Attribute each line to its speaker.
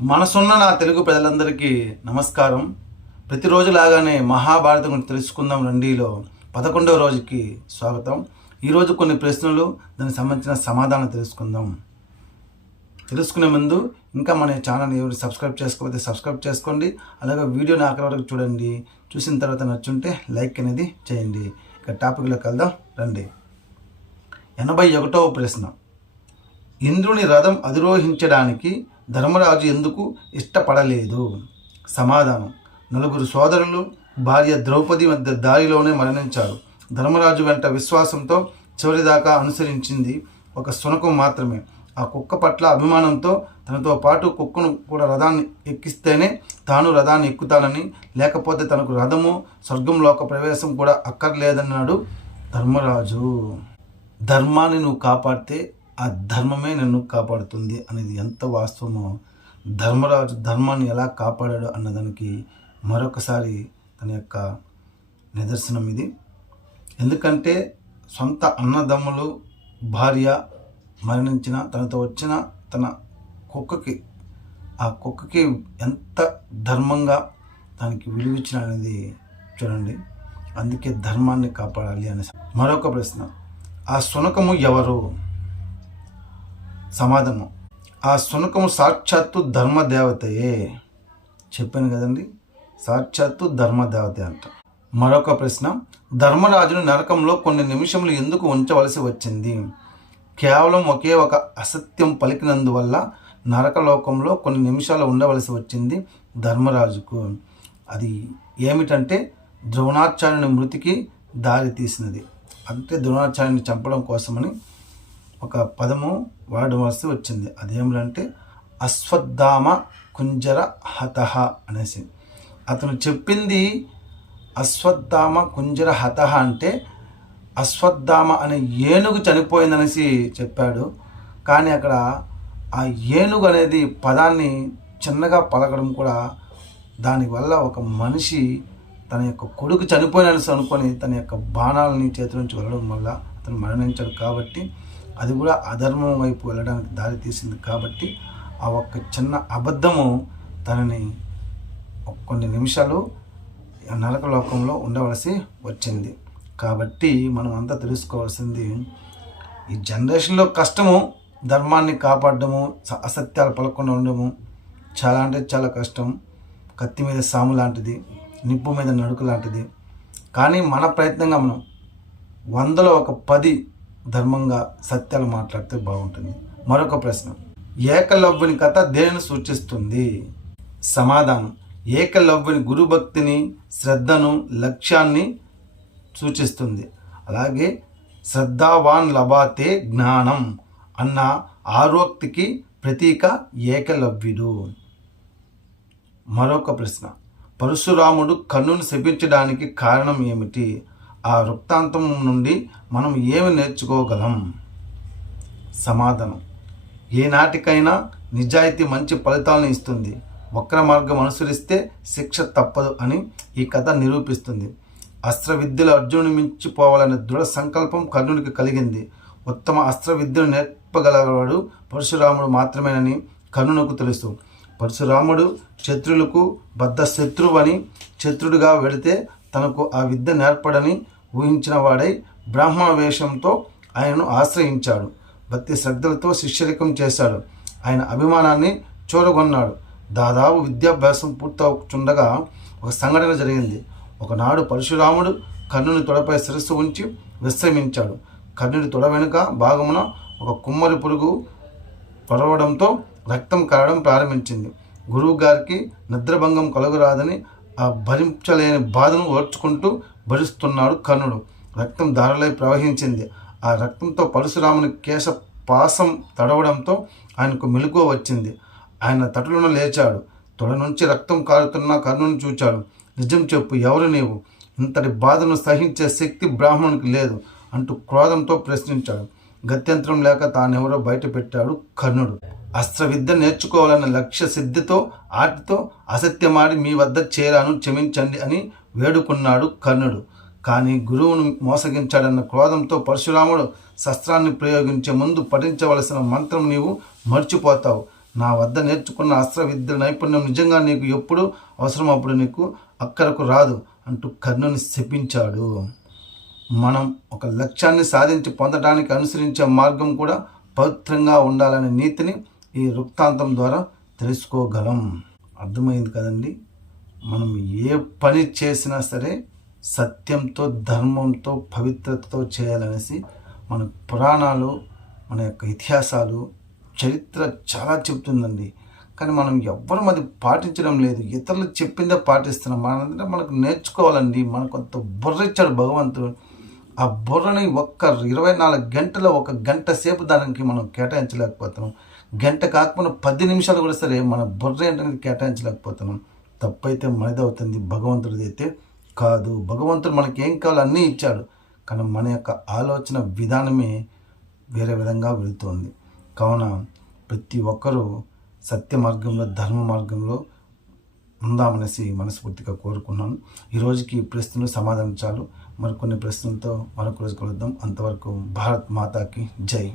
Speaker 1: మనసున్న నా తెలుగు ప్రజలందరికీ నమస్కారం. ప్రతిరోజు లాగానే మహాభారతం గురించి తెలుసుకుందాం రండిలో పదకొండవ రోజుకి స్వాగతం. ఈరోజు కొన్ని ప్రశ్నలు దానికి సంబంధించిన సమాధానం తెలుసుకుందాం. తెలుసుకునే ముందు ఇంకా మన ఛానల్ ఎవరు సబ్స్క్రైబ్ చేసుకోకపోతే సబ్స్క్రైబ్ చేసుకోండి. అలాగే వీడియోని ఆఖరి వరకు చూడండి. చూసిన తర్వాత నచ్చుంటే లైక్ అనేది చేయండి. ఇక టాపిక్లోకి వెళ్దాం. రండి. ఎనభై ఒకటవ ప్రశ్న. ఇంద్రుని రథం అధిరోహించడానికి ధర్మరాజు ఎందుకు ఇష్టపడలేదు? సమాధానం. నలుగురు సోదరులు భార్య ద్రౌపది మధ్య దారిలోనే మరణించారు. ధర్మరాజు వెంట విశ్వాసంతో చివరిదాకా అనుసరించింది ఒక శునకం మాత్రమే. ఆ కుక్క పట్ల అభిమానంతో తనతో పాటు కుక్కను కూడా రథాన్ని ఎక్కిస్తేనే తాను రథాన్ని ఎక్కుతానని లేకపోతే తనకు రథము స్వర్గంలోక ప్రవేశం కూడా అక్కర్లేదన్నాడు ధర్మరాజు. ధర్మాన్ని నువ్వు కాపాడితే ఆ ధర్మమే నన్ను కాపాడుతుంది అనేది ఎంత వాస్తవమో ధర్మరాజు ధర్మాన్ని ఎలా కాపాడాడు అన్నదానికి మరొకసారి తన యొక్క నిదర్శనం ఇది. ఎందుకంటే సొంత అన్నదమ్ములు భార్య మరణించిన తనతో వచ్చిన తన కుక్కకి ఆ కుక్కకి ఎంత ధర్మంగా దానికి విలువిచ్చిన అనేది చూడండి. అందుకే ధర్మాన్ని కాపాడాలి అనే మరొక ప్రశ్న. ఆ శునకము ఎవరు? సమాధము. ఆ శునకము సాక్షాత్తు ధర్మదేవతయే. చెప్పాను కదండి సాక్షాత్తు ధర్మదేవత అంట. మరొక ప్రశ్న ధర్మరాజును నరకంలో కొన్ని నిమిషములు ఎందుకు ఉంచవలసి వచ్చింది? కేవలం ఒకే ఒక అసత్యం పలికినందువల్ల నరకలోకంలో కొన్ని నిమిషాలు ఉండవలసి వచ్చింది ధర్మరాజుకు. అది ఏమిటంటే ద్రోణాచార్యుని మృతికి దారి తీసినది. అంటే ద్రోణాచార్యుని చంపడం కోసమని ఒక పదము వాడవలసి వచ్చింది. అదేమిటంటే అశ్వత్థామ కుంజర హతహ అనేసి. అతను చెప్పింది అశ్వత్థామ కుంజర హతహ అంటే అశ్వత్థామ అనే ఏనుగు చనిపోయిందనేసి చెప్పాడు. కానీ అక్కడ ఆ ఏనుగు అనేది పదాన్ని చిన్నగా పలకడం కూడా దానివల్ల ఒక మనిషి తన యొక్క కొడుకు చనిపోయినసి అనుకొని తన యొక్క బాణాలని చేతి నుంచి వెళ్ళడం వల్ల అతను మరణించాడు కాబట్టి అది కూడా అధర్మం వైపు వెళ్ళడానికి దారి తీసింది కాబట్టి ఆ ఒక్క చిన్న అబద్ధము తనని కొన్ని నిమిషాలు నరక లోకంలో ఉండవలసి వచ్చింది. కాబట్టి మనం అంతా తెలుసుకోవాల్సింది ఈ జనరేషన్లో కష్టము ధర్మాన్ని కాపాడడము అసత్యాలు పలకుండా ఉండడము చాలా అంటే చాలా కష్టం. కత్తి మీద సాము లాంటిది నిప్పు మీద నడుకు లాంటిది. కానీ మన ప్రయత్నంగా మనం వందలో ఒక పది ధర్మంగా సత్యాలు మాట్లాడితే బాగుంటుంది. మరొక ప్రశ్న. ఏకలవ్యుని కథ దేనిని సూచిస్తుంది? సమాధానం. ఏకలవ్యుని గురుభక్తిని శ్రద్ధను లక్ష్యాన్ని సూచిస్తుంది. అలాగే శ్రద్ధావాన్ లభాతే జ్ఞానం అన్న ఆరోక్తికి ప్రతీక ఏకలవ్యుడు. మరొక ప్రశ్న. పరశురాముడు కన్నును శపించడానికి కారణం ఏమిటి? ఆ వృత్తాంతం నుండి మనం ఏమి నేర్చుకోగలం? సమాధానం. ఏనాటికైనా నిజాయితీ మంచి ఫలితాలను ఇస్తుంది. వక్ర మార్గం అనుసరిస్తే శిక్ష తప్పదు అని ఈ కథ నిరూపిస్తుంది. అస్త్ర విద్యలో అర్జునుని మించిపోవాలనే దృఢ సంకల్పం కర్ణునికి కలిగింది. ఉత్తమ అస్త్ర విద్యను నేర్పగలవాడు పరశురాముడు మాత్రమేనని కర్ణునకు తెలుసు. పరశురాముడు శత్రులకు బద్ధ శత్రువు అని శత్రుడుగా వెడితే తనకు ఆ విద్య నేర్పడని ఊహించిన వాడై బ్రాహ్మణ వేషంతో ఆయనను ఆశ్రయించాడు. భక్తి శ్రద్ధలతో శిష్యరికం చేశాడు. ఆయన అభిమానాన్ని చూరగొన్నాడు. దాదాపు విద్యాభ్యాసం పూర్తవుతుండగా ఒక సంఘటన జరిగింది. ఒకనాడు పరశురాముడు కర్ణుని తొడపై శిరస్సు ఉంచి విశ్రమించాడు. కర్ణుని తొడ వెనుక భాగమున ఒక కుమ్మరి పురుగు పొరవడంతో రక్తం కారడం ప్రారంభించింది. గురువు గారికి నిద్రభంగం కలుగురాదని ఆ భరించలేని బాధను ఓర్చుకుంటూ భరిస్తున్నాడు కర్ణుడు. రక్తం దారిలో ప్రవహించింది. ఆ రక్తంతో పరశురాముని కేశ పాసం తడవడంతో ఆయనకు మెలకువ వచ్చింది. ఆయన తటులను లేచాడు. తొడ నుంచి రక్తం కారుతున్న కర్ణుని చూచాడు. నిజం చెప్పు ఎవరు నీవు? ఇంతటి బాధను సహించే శక్తి బ్రాహ్మణునికి లేదు అంటూ క్రోధంతో ప్రశ్నించాడు. గత్యంతరం లేక తానెవరో బయట పెట్టాడు కర్ణుడు. అస్త్ర విద్య నేర్చుకోవాలన్న లక్ష్య సిద్ధితో ఆటితో అసత్యమాడి మీ వద్ద చేరాను క్షమించండి అని వేడుకున్నాడు కర్ణుడు. కానీ గురువును మోసగించాడన్న క్రోధంతో పరశురాముడు శస్త్రాన్ని ప్రయోగించే ముందు పఠించవలసిన మంత్రం నీవు మర్చిపోతావు. నా వద్ద నేర్చుకున్న అస్త్ర విద్య నైపుణ్యం నిజంగా నీకు ఎప్పుడు అవసరం అప్పుడు నీకు అక్కడకు రాదు అంటూ కర్ణుని శపించాడు. మనం ఒక లక్ష్యాన్ని సాధించి పొందడానికి అనుసరించే మార్గం కూడా పవిత్రంగా ఉండాలనే నీతిని ఈ వృత్తాంతం ద్వారా తెలుసుకోగలం. అర్థమైంది కదండి? మనం ఏ పని చేసినా సరే సత్యంతో ధర్మంతో పవిత్రతతో చేయాలనేసి మన పురాణాలు మన యొక్క ఇతిహాసాలు చరిత్ర చాలా చెప్తుందండి కానీ మనం ఎవ్వరం అది పాటించడం లేదు. ఇతరులు చెప్పిందే పాటిస్తున్నాం. మన మనకు నేర్చుకోవాలండి. మనకు కొంత బుర్రిచ్చాడు భగవంతుడు. ఆ బుర్రని ఒక్క ఇరవై నాలుగు గంటల ఒక గంట సేపు దానికి మనం కేటాయించలేకపోతున్నాం. గంట కాకపోయినా పది నిమిషాలు కూడా సరే మన బుర్ర ఏంటనేది కేటాయించలేకపోతున్నాం. తప్పైతే మనది అవుతుంది భగవంతుడిది అయితే కాదు. భగవంతుడు మనకి ఏం కావాలో అన్నీ ఇచ్చాడు. కానీ మన యొక్క ఆలోచన విధానమే వేరే విధంగా వెళుతోంది. కావున ప్రతి ఒక్కరూ సత్య మార్గంలో ధర్మ మార్గంలో ఉందామనేసి మనస్ఫూర్తిగా కోరుకున్నాను. ఈరోజుకి ప్రశ్నలు సమాధానం చాలు. మరికొన్ని ప్రశ్నలతో మరొక రోజు కలుద్దాం. అంతవరకు భారత్ మాతాకి జై.